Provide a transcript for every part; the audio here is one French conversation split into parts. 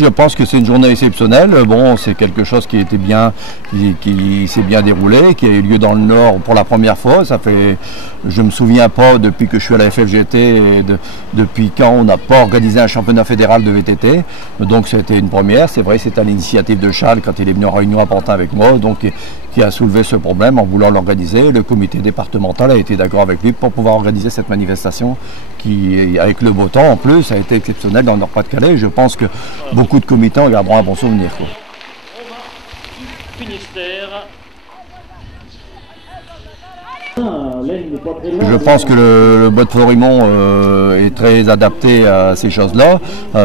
Je pense que c'est une journée exceptionnelle. Bon, c'est quelque chose qui était bien, qui s'est bien déroulé, qui a eu lieu dans le Nord pour la première fois. Ça fait, je me souviens pas depuis que je suis à la FFGT et depuis quand on n'a pas organisé un championnat fédéral de VTT. Donc c'était une première. C'est vrai, c'est à l'initiative de Charles quand il est venu en réunion à Pantin avec moi, donc qui a soulevé ce problème en voulant l'organiser. Le comité départemental a été d'accord avec lui pour pouvoir organiser cette manifestation qui, avec le beau temps en plus, a été exceptionnelle dans le Nord-Pas-de-Calais. Je pense que beaucoup de comités en garderont un bon souvenir, quoi. Je pense que le Bois de Florimont est très adapté à ces choses-là,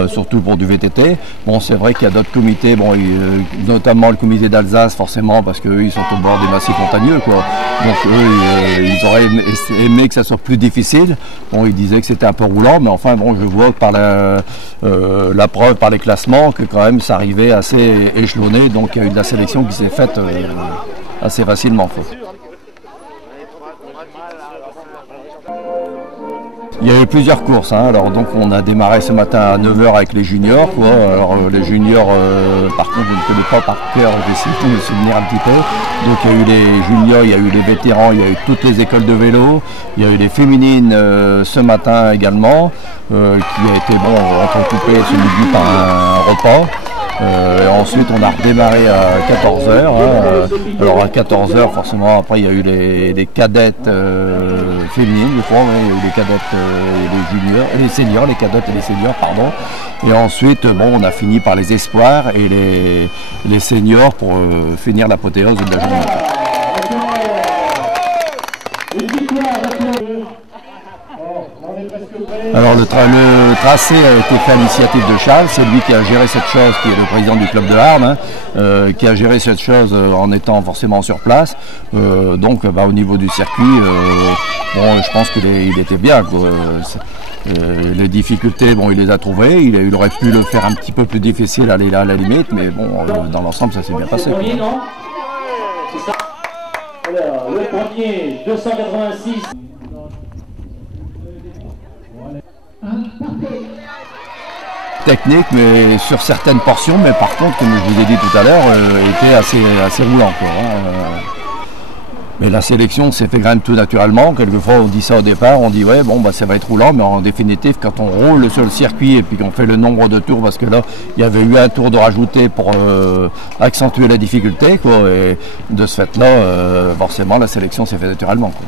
surtout pour du VTT. Bon, c'est vrai qu'il y a d'autres comités, bon, notamment le comité d'Alsace, forcément, parce qu'eux, ils sont au bord des massifs montagneux, quoi. Donc eux, ils auraient aimé que ça soit plus difficile. Bon, ils disaient que c'était un peu roulant, mais enfin, bon, je vois par la preuve, par les classements, que quand même, ça arrivait assez échelonné. Donc il y a eu de la sélection qui s'est faite assez facilement, quoi. Il y a eu plusieurs courses, hein. Alors donc on a démarré ce matin à 9 h avec les juniors, quoi. Alors les juniors, par contre je ne connais pas par cœur, j'essaie de me souvenir un petit peu. Donc il y a eu les juniors, il y a eu les vétérans, il y a eu toutes les écoles de vélo, il y a eu les féminines ce matin également, qui a été bon entrecoupé ce midi par un repas. Et ensuite on a redémarré à 14 h, hein. Alors à 14 h forcément après il y a eu les cadettes féminines, je crois, ouais, il y a eu les cadettes et les juniors, les seniors, les cadettes et les seniors, pardon. Et ensuite bon, on a fini par les espoirs et les seniors pour finir l'apothéose de la journée. Alors le tracé a été fait à l'initiative de Charles, c'est lui qui a géré cette chose, qui est le président du club de Armes, hein, qui a géré cette chose en étant forcément sur place. Donc au niveau du circuit, bon, je pense qu'il était bien, quoi. Les difficultés, bon, il les a trouvées, il aurait pu le faire un petit peu plus difficile à la limite, mais bon, dans l'ensemble ça s'est bien passé. Alors, le premier, 286. Technique, mais sur certaines portions, mais par contre, comme je vous ai dit tout à l'heure, était assez roulant, quoi, hein. Mais la sélection s'est fait quand même tout naturellement. Quelquefois, on dit ça au départ, on dit ouais, bon, bah ça va être roulant, mais en définitive, quand on roule sur le circuit et puis qu'on fait le nombre de tours, parce que là, il y avait eu un tour de rajouté pour accentuer la difficulté, quoi, et de ce fait-là, forcément, la sélection s'est fait naturellement, quoi.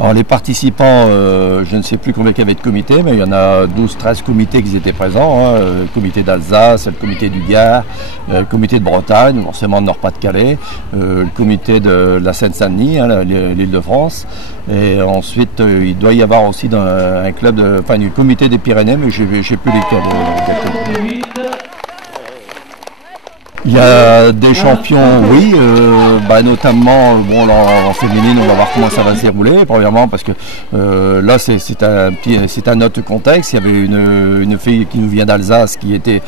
Alors les participants, je ne sais plus combien il y avait de comités, mais il y en a 12-13 comités qui étaient présents, hein. Le comité d'Alsace, le comité du Gard, le comité de Bretagne, forcément Nord-Pas-de-Calais, le comité de la Seine-Saint-Denis, hein, l'Île-de-France, et ensuite il doit y avoir aussi un club, enfin du comité des Pyrénées, mais je ne sais plus lesquels. Il y a des champions, oui, notamment bon, en féminine, on va voir comment ça va se dérouler. Premièrement, parce que là, c'est un autre contexte. Il y avait une fille qui nous vient d'Alsace qui était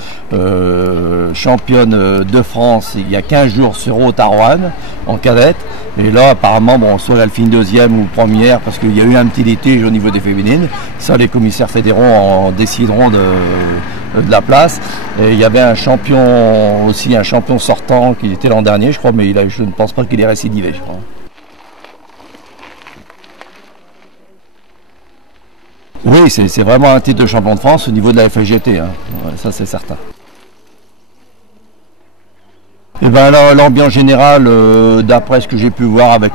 championne de France il y a 15 jours sur Haute-Arouane en cadette. Et là, apparemment, bon, soit elle finit deuxième ou première, parce qu'il y a eu un petit litige au niveau des féminines. Ça, les commissaires fédéraux en décideront de la place. Et il y avait un champion aussi, un champion sortant qui était l'an dernier, je crois, mais je ne pense pas qu'il ait récidivé, je crois. Oui, c'est vraiment un titre de champion de France au niveau de la FFGT, hein. Ouais, ça c'est certain. Et ben l'ambiance générale, d'après ce que j'ai pu voir avec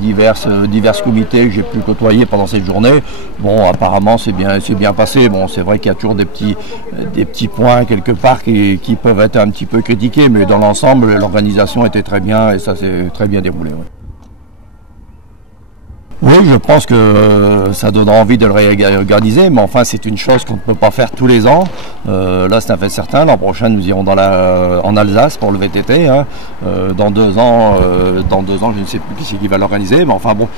divers comités que j'ai pu côtoyer pendant cette journée, bon apparemment c'est bien passé. Bon, c'est vrai qu'il y a toujours des petits points quelque part qui peuvent être un petit peu critiqués, mais dans l'ensemble l'organisation était très bien et ça s'est très bien déroulé. Ouais. Oui, je pense que ça donnera envie de le réorganiser, mais enfin c'est une chose qu'on ne peut pas faire tous les ans. Là c'est un fait certain, l'an prochain nous irons en Alsace pour le VTT, hein. Dans 2 ans, je ne sais plus qui c'est qui va l'organiser, mais enfin bon,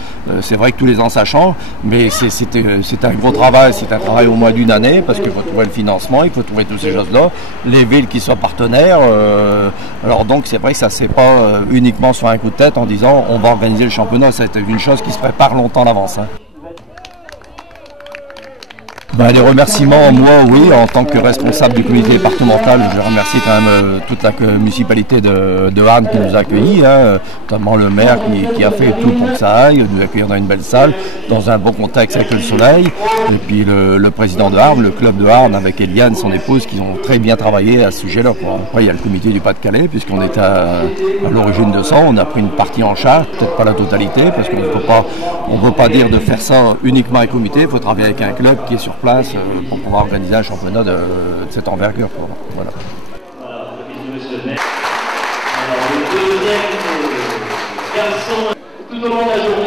c'est vrai que tous les ans ça change, mais c'est un gros travail, c'est un travail au moins d'une année, parce qu'il faut trouver le financement, il faut trouver toutes ces choses-là, les villes qui soient partenaires, alors donc c'est vrai que ça c'est pas uniquement sur un coup de tête en disant on va organiser le championnat, c'est une chose qui se prépare longtemps d'avance, hein. Les remerciements, moi oui, en tant que responsable du comité départemental, je remercie quand même toute la municipalité de Arnes qui nous a accueillis, notamment le maire qui a fait tout pour que ça aille, nous accueillir dans une belle salle, dans un bon contexte avec le soleil, et puis le président de Arnes, le club de Arnes avec Eliane, son épouse, qui ont très bien travaillé à ce sujet-là. Après il y a le comité du Pas-de-Calais, puisqu'on est à l'origine de ça, on a pris une partie en charge, peut-être pas la totalité, parce qu'on ne peut pas dire de faire ça uniquement avec le comité, il faut travailler avec un club qui est sur place pour pouvoir organiser un championnat de cette envergure. Voilà. Alors, le deuxième garçon tout au long de la journée.